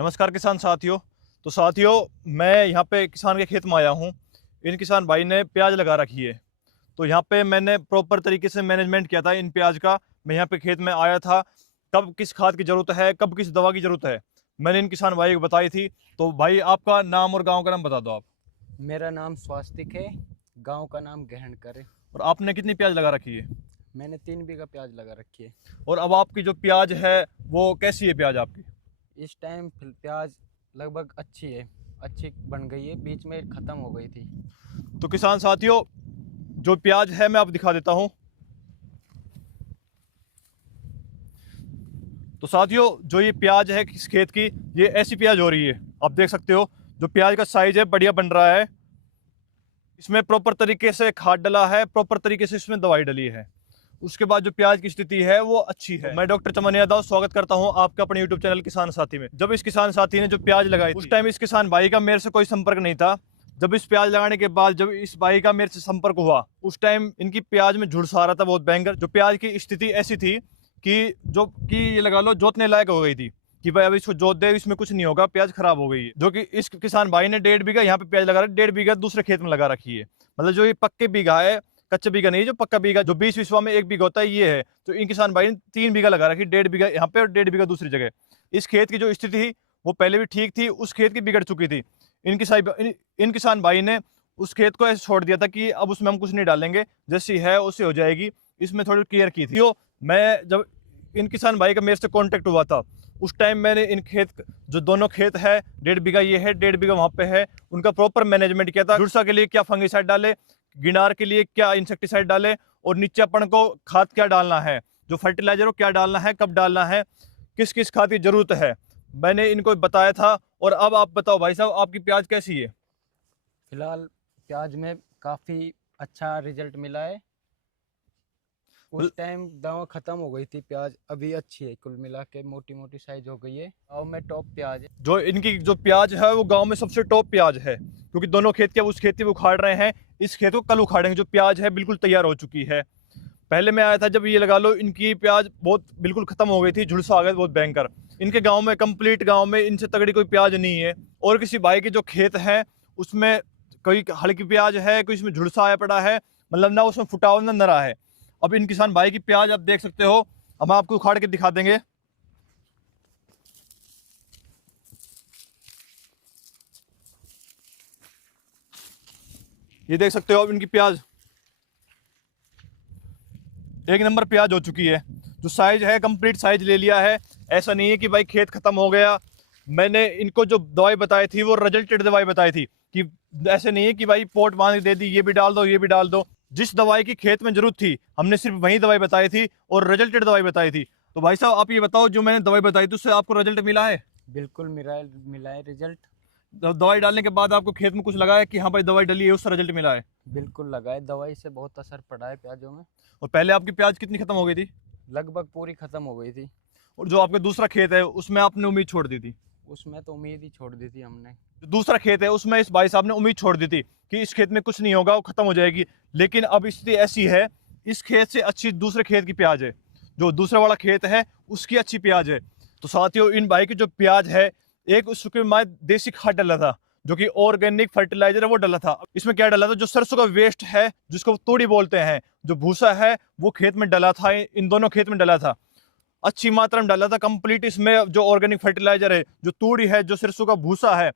नमस्कार किसान साथियों। तो साथियों, मैं यहाँ पे किसान के खेत में आया हूँ। इन किसान भाई ने प्याज लगा रखी है। तो यहाँ पे मैंने प्रॉपर तरीके से मैनेजमेंट किया था इन प्याज का। मैं यहाँ पे खेत में आया था, कब किस खाद की ज़रूरत है, कब किस दवा की ज़रूरत है, मैंने इन किसान भाई को बताई थी। तो भाई, आपका नाम और गाँव का नाम बता दो आप। मेरा नाम स्वास्तिक है। गांव का नाम गहन करे। और आपने कितनी प्याज लगा रखी है? मैंने 3 बीघा प्याज लगा रखी है। और अब आपकी जो प्याज है वो कैसी है प्याज आपकी? इस टाइम प्याज लगभग अच्छी है, अच्छी बन गई है, बीच में ख़त्म हो गई थी। तो किसान साथियों, जो प्याज है मैं आपको दिखा देता हूँ। तो साथियों, जो ये प्याज है किस खेत की, ये ऐसी प्याज हो रही है। आप देख सकते हो जो प्याज का साइज है बढ़िया बन रहा है। इसमें प्रॉपर तरीके से खाद डला है, प्रॉपर तरीके से इसमें दवाई डली है। उसके बाद जो प्याज की स्थिति है वो अच्छी है। मैं डॉक्टर चमन यादव स्वागत करता हूं आपका अपने यूट्यूब चैनल किसान साथी में। जब इस किसान साथी ने जो प्याज लगाई उस टाइम इस किसान भाई का मेरे से कोई संपर्क नहीं था। जब इस प्याज लगाने के बाद जब इस भाई का मेरे से संपर्क हुआ, उस टाइम इनकी प्याज में झुलस आ रहा था बहुत भयंकर। जो प्याज की स्थिति ऐसी थी कि ये लगा लो जोतने लायक हो गई थी कि भाई अब इसको जोत दे, इसमें कुछ नहीं होगा, प्याज खराब हो गई है। जो कि इस किसान भाई ने 1.5 बीघा यहाँ पे प्याज लगा रखी, 1.5 बीघा दूसरे खेत में लगा रखी है। मतलब जो ये पक्के बीघा है, कच्चे बीघा नहीं, जो पक्का बीघा, जो 20 विस्वा में 1 बीघा होता है, ये है। तो इन किसान भाई ने 3 बीघा लगा रखी, 1.5 बीघा यहाँ पे और 1.5 बीघा दूसरी जगह। इस खेत की जो स्थिति थी वो पहले भी ठीक थी, उस खेत की बिगड़ चुकी थी। इन किसान भाई ने उस खेत को ऐसे छोड़ दिया था कि अब उसमें हम कुछ नहीं डालेंगे, जैसी है उससे हो जाएगी। इसमें थोड़ी केयर की थी। तो मैं जब इन किसान भाई का मेरे से कांटेक्ट हुआ था, उस टाइम मैंने इन खेत, जो दोनों खेत है, 1.5 बीघा ये है, 1.5 बीघा वहाँ पे है, उनका प्रॉपर मैनेजमेंट किया था। झुलसा के लिए क्या फंगिसाइड डाले, गिनार के लिए क्या इंसेक्टिसाइड डाले, और नीचेपन को खाद क्या डालना है, जो फर्टिलाइजर को क्या डालना है, कब डालना है, किस किस खाद की जरूरत है, मैंने इनको बताया था। और अब आप बताओ भाई साहब, आपकी प्याज कैसी है? फिलहाल प्याज में काफ़ी अच्छा रिजल्ट मिला है। उस टाइम दवा ख़त्म हो गई थी, प्याज अभी अच्छी है, कुल मिला के मोटी मोटी साइज हो गई है। गाँव में टॉप प्याज है। जो इनकी जो प्याज है वो गांव में सबसे टॉप प्याज है, क्योंकि दोनों खेत के उस खेत की वो उखाड़ रहे हैं, इस खेत को कल उखाड़ेंगे। जो प्याज है बिल्कुल तैयार हो चुकी है। पहले मैं आया था जब, ये लगा लो इनकी प्याज बहुत बिल्कुल खत्म हो गई थी, झुलसा आ गया बहुत भयंकर। इनके गांव में, कंप्लीट गांव में इनसे तगड़ी कोई प्याज नहीं है। और किसी भाई के जो खेत है उसमें कोई हल्की प्याज है, कोई इसमें झुलसा आया पड़ा है, मतलब ना उसमें फुटाव ना नरा है। अब इन किसान भाई की प्याज आप देख सकते हो, हम आपको उखाड़ के दिखा देंगे। ये देख सकते हो अब इनकी प्याज एक नंबर प्याज हो चुकी है। जो साइज है कंप्लीट साइज ले लिया है। ऐसा नहीं है कि भाई खेत खत्म हो गया। मैंने इनको जो दवाई बताई थी वो रिजल्टेड दवाई बताई थी, कि ऐसे नहीं है कि भाई पोट बांध के दे दी, ये भी डाल दो, ये भी डाल दो। जिस दवाई की खेत में जरूरत थी हमने सिर्फ वही दवाई बताई थी और रिजल्टेड दवाई बताई थी। तो भाई साहब आप ये बताओ, जो मैंने दवाई बताई थी उससे आपको रिजल्ट मिला है? बिल्कुल मिला है रिजल्ट। दवाई डालने के बाद आपको खेत में कुछ लगा है कि हाँ भाई दवाई डाली है उससे रिजल्ट मिला है? बिल्कुल लगा है, दवाई से बहुत असर पड़ा है प्याजों में। और पहले आपकी प्याज कितनी खत्म हो गई थी? लगभग पूरी ख़त्म हो गई थी। और जो आपका दूसरा खेत है उसमें आपने उम्मीद छोड़ दी थी? उसमें तो उम्मीद ही छोड़ दी थी हमने। जो दूसरा खेत है उसमें इस भाई साहब ने उम्मीद छोड़ दी थी कि इस खेत में कुछ नहीं होगा, वो खत्म हो जाएगी। लेकिन अब स्थिति ऐसी है, इस खेत से अच्छी दूसरे खेत की प्याज है। जो दूसरा वाला खेत है उसकी अच्छी प्याज है। तो साथियों, इन भाई की जो प्याज है, एक उसके मैं देसी खाद डाला था, जो कि ऑर्गेनिक फर्टिलाइजर है, वो डाला था। इसमें क्या डाला था, जो सरसों का वेस्ट है जिसको तोड़ी बोलते हैं, जो भूसा है, वो खेत में डाला था, इन दोनों खेत में डाला था, अच्छी मात्रा में डाला था कंप्लीट। इसमें जो ऑर्गेनिक फर्टिलाइजर है, जो तूड़ी है, जो सरसों का भूसा है,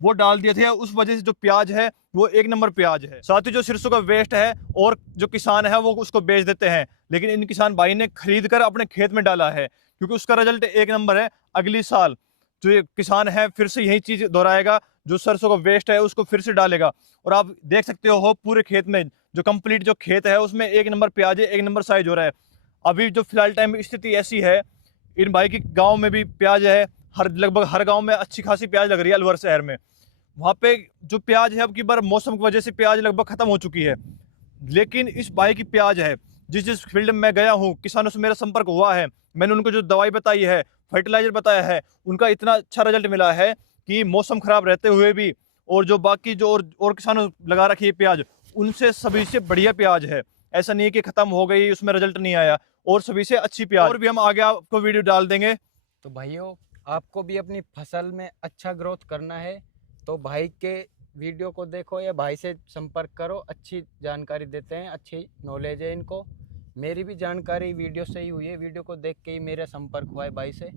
वो डाल दिए थे। उस वजह से जो प्याज है वो एक नंबर प्याज है। साथ ही जो सरसों का वेस्ट है और जो किसान है वो उसको बेच देते हैं, लेकिन इन किसान भाई ने खरीद कर अपने खेत में डाला है, क्योंकि उसका रिजल्ट एक नंबर है। अगली साल जो ये किसान है फिर से यही चीज दोहराएगा, जो सरसों का वेस्ट है उसको फिर से डालेगा। और आप देख सकते हो पूरे खेत में, जो कंप्लीट जो खेत है उसमें एक नंबर प्याज है, एक नंबर साइज हो रहा है। अभी जो फिलहाल टाइम में स्थिति ऐसी है, इन भाई की गांव में भी प्याज है, लगभग हर गांव में अच्छी खासी प्याज लग रही है। अलवर शहर में वहाँ पे जो प्याज है, अब की बार मौसम की वजह से प्याज लगभग खत्म हो चुकी है, लेकिन इस भाई की प्याज है। जिस जिस फील्ड में मैं गया हूँ, किसानों से मेरा संपर्क हुआ है, मैंने उनको जो दवाई बताई है, फर्टिलाइजर बताया है, उनका इतना अच्छा रिजल्ट मिला है कि मौसम खराब रहते हुए भी, और जो बाकी जो और किसानों लगा रखी है प्याज, उनसे सभी से बढ़िया प्याज है। ऐसा नहीं है कि खत्म हो गई उसमें रिजल्ट नहीं आया, और सभी से अच्छी प्याज। और भी हम आगे आपको वीडियो डाल देंगे। तो भाइयों, आपको भी अपनी फसल में अच्छा ग्रोथ करना है तो भाई के वीडियो को देखो या भाई से संपर्क करो, अच्छी जानकारी देते हैं, अच्छी नॉलेज है इनको। मेरी भी जानकारी वीडियो से ही हुई है, वीडियो को देख के ही मेरा संपर्क हुआ है भाई से।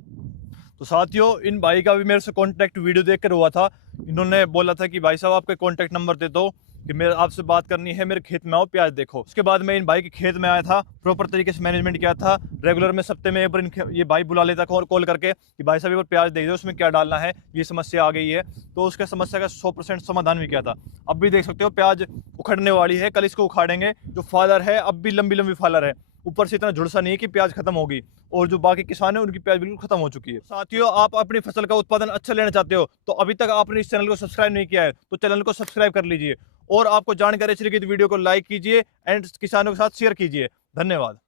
तो साथियों, इन भाई का भी मेरे से कांटेक्ट वीडियो देखकर हुआ था। इन्होंने बोला था कि भाई साहब आपके कांटेक्ट नंबर दे दो कि मेरे आपसे बात करनी है, मेरे खेत में आओ प्याज देखो। उसके बाद मैं इन भाई के खेत में आया था, प्रॉपर तरीके से मैनेजमेंट किया था। रेगुलर में सप्ते में एक बार ये भाई बुला लेता था और कॉल करके कि भाई साहब एक बार प्याज दे दो, उसमें क्या डालना है, ये समस्या आ गई है। तो उसके समस्या का 100% समाधान भी किया था। अब भी देख सकते हो प्याज उखड़ने वाली है, कल इसको उखाड़ेंगे। जो फालर है अब भी लंबी लंबी फालर है, ऊपर से इतना झुलसा नहीं है कि प्याज खत्म होगी। और जो बाकी किसान है उनकी प्याज बिल्कुल खत्म हो चुकी है। साथियों, आप अपनी फसल का उत्पादन अच्छा लेना चाहते हो तो अभी तक आपने इस चैनल को सब्सक्राइब नहीं किया है तो चैनल को सब्सक्राइब कर लीजिए। और आपको जानकारी अच्छी लगी तो वीडियो को लाइक कीजिए एंड किसानों के साथ शेयर कीजिए। धन्यवाद।